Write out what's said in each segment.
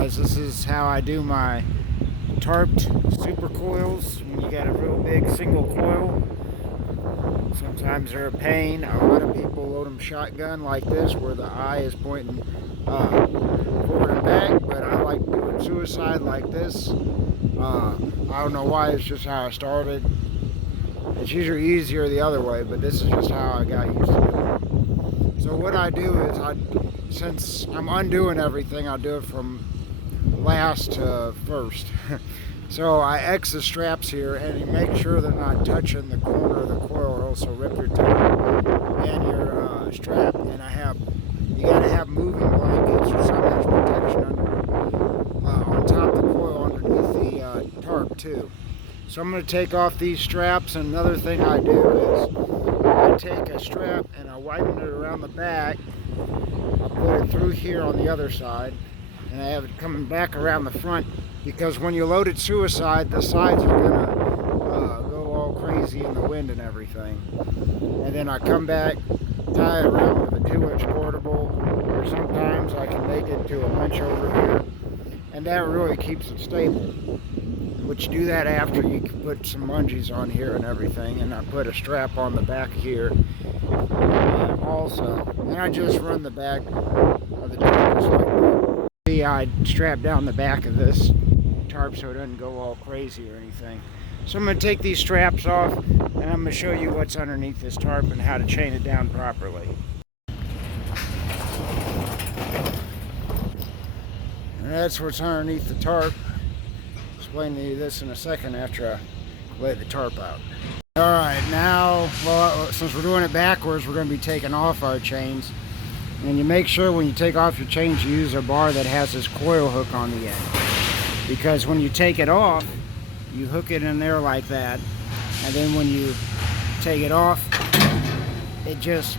guys, this is how I do my tarped super coils. When you got a real big single coil, sometimes they're a pain. A lot of people load them shotgun like this, where the eye is pointing forward and back, but I like doing suicide like this. I don't know why, it's just how I started. It's usually easier the other way, but this is just how I got used to doing it. So what I do is, since I'm undoing everything, I'll do it from last to first. So I X the straps here, and you make sure they're not touching the corner of the coil, or else will rip your tarp and your strap. And you gotta have moving blankets or some edge protection on top of the coil underneath the tarp too. So I'm going to take off these straps, and another thing I do is I take a strap and I widen it around the back. I put it through here on the other side, and I have it coming back around the front, because when you load it suicide, the sides are going to go all crazy in the wind and everything. And then I come back, tie it around with a 2-inch portable, or sometimes I can make it to a winch over here, and that really keeps it stable. Which do that after you can put some lunges on here and everything, and I put a strap on the back here also. And I just run the back of the tarp just like that. See, I strap down the back of this tarp so it doesn't go all crazy or anything. So I'm going to take these straps off, and I'm going to show you what's underneath this tarp and how to chain it down properly. And that's what's underneath the tarp. Explain to you this in a second after I lay the tarp out. Alright, now, well, since we're doing it backwards, we're going to be taking off our chains. And you make sure when you take off your chains, you use a bar that has this coil hook on the end. Because when you take it off, you hook it in there like that. And then when you take it off, it just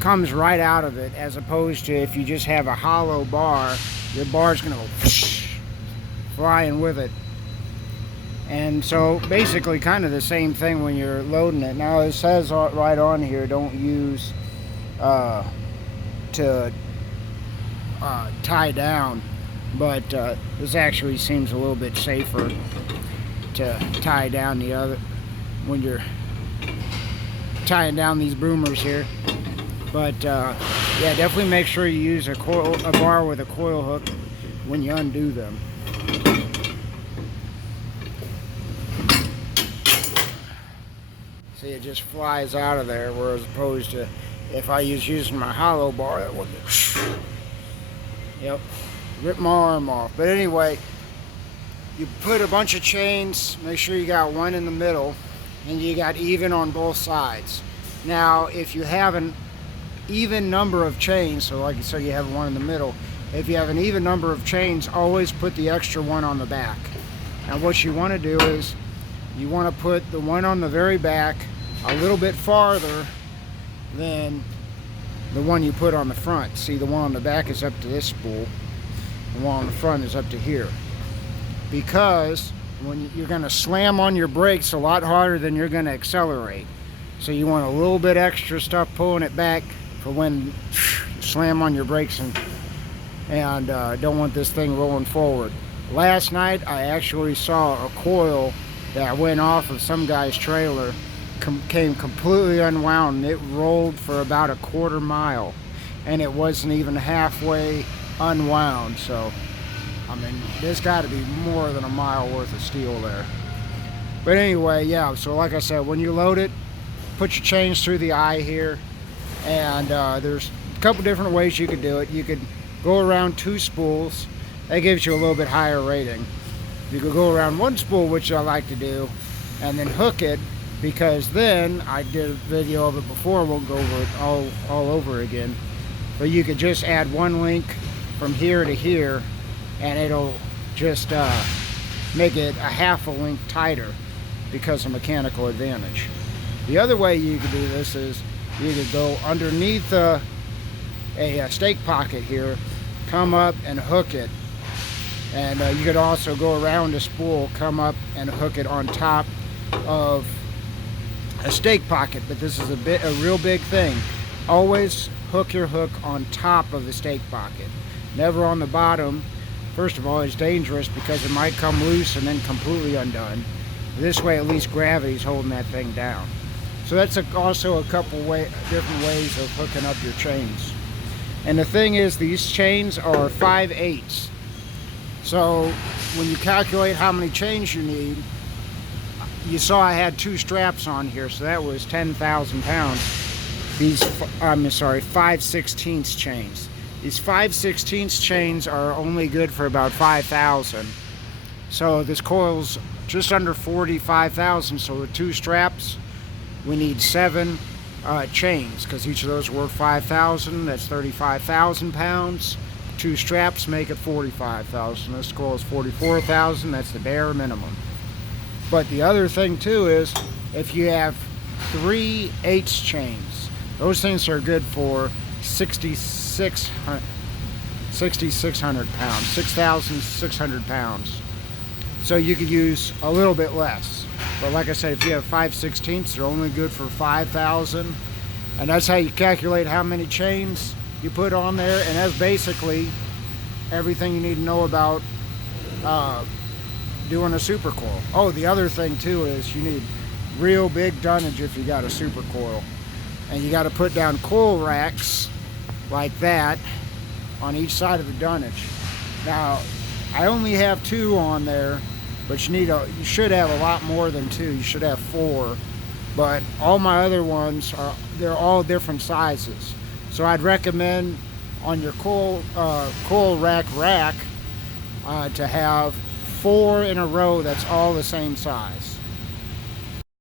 comes right out of it, as opposed to if you just have a hollow bar, your bar's going to go whoosh, flying with it. And so basically kind of the same thing when you're loading it. Now it says right on here, don't use to tie down, but this actually seems a little bit safer to tie down the other when you're tying down these boomers here. But yeah, definitely make sure you use a bar with a coil hook when you undo them. See, it just flies out of there, whereas opposed to if I was using my hollow bar, that would rip my arm off. But anyway, you put a bunch of chains, make sure you got one in the middle, and you got even on both sides. Now if you have an even number of chains, so you have one in the middle, if you have an even number of chains, always put the extra one on the back. And what you want to do is you want to put the one on the very back a little bit farther than the one you put on the front. See, the one on the back is up to this spool, the one on the front is up to here, because when you're going to slam on your brakes a lot harder than you're going to accelerate. So you want a little bit extra stuff pulling it back for when you slam on your brakes, and don't want this thing rolling forward. Last night I actually saw a coil that went off of some guy's trailer, came completely unwound, and it rolled for about a 1/4 mile, and it wasn't even halfway unwound. So I mean, there's got to be more than a mile worth of steel there. But anyway, yeah, so like I said, when you load it, put your chains through the eye here, and there's a couple different ways you could do it. You could go around 2 spools. That gives you a little bit higher rating. You could go around 1 spool, which I like to do, and then hook it, because then, I did a video of it before, won't go over it all over again, but you could just add 1 link from here to here, and it'll just make it a half a link tighter because of mechanical advantage. The other way you could do this is you could go underneath a stake pocket here, come up and hook it, and you could also go around a spool, come up and hook it on top of a stake pocket. But this is a real big thing. Always hook your hook on top of the stake pocket, never on the bottom, First of all, it's dangerous because it might come loose and then completely undone. This way, at least gravity's holding that thing down. So that's also a couple different ways of hooking up your chains. And the thing is, these chains are 5/8. So when you calculate how many chains you need, you saw I had 2 straps on here, so that was 10,000 pounds. These, I'm sorry, 5/16 chains. These 5/16 chains are only good for about 5,000. So this coil's just under 45,000. So with 2 straps, we need 7 chains, because each of those are worth 5,000. That's 35,000 pounds. 2 straps make it 45,000. This coil is 44,000. That's the bare minimum. But the other thing too is, if you have 3/8 chains, those things are good for 6,600 pounds, 6,600 pounds. So you could use a little bit less. But like I said, if you have 5/16, they're only good for 5,000. And that's how you calculate how many chains you put on there. And that's basically everything you need to know about doing a super coil. Oh, the other thing too is you need real big dunnage if you got a super coil. And you got to put down coil racks like that on each side of the dunnage. Now, I only have 2 on there, but you should have a lot more than 2. You should have 4. But all my other ones they're all different sizes. So I'd recommend on your coil rack to have 4 in a row that's all the same size.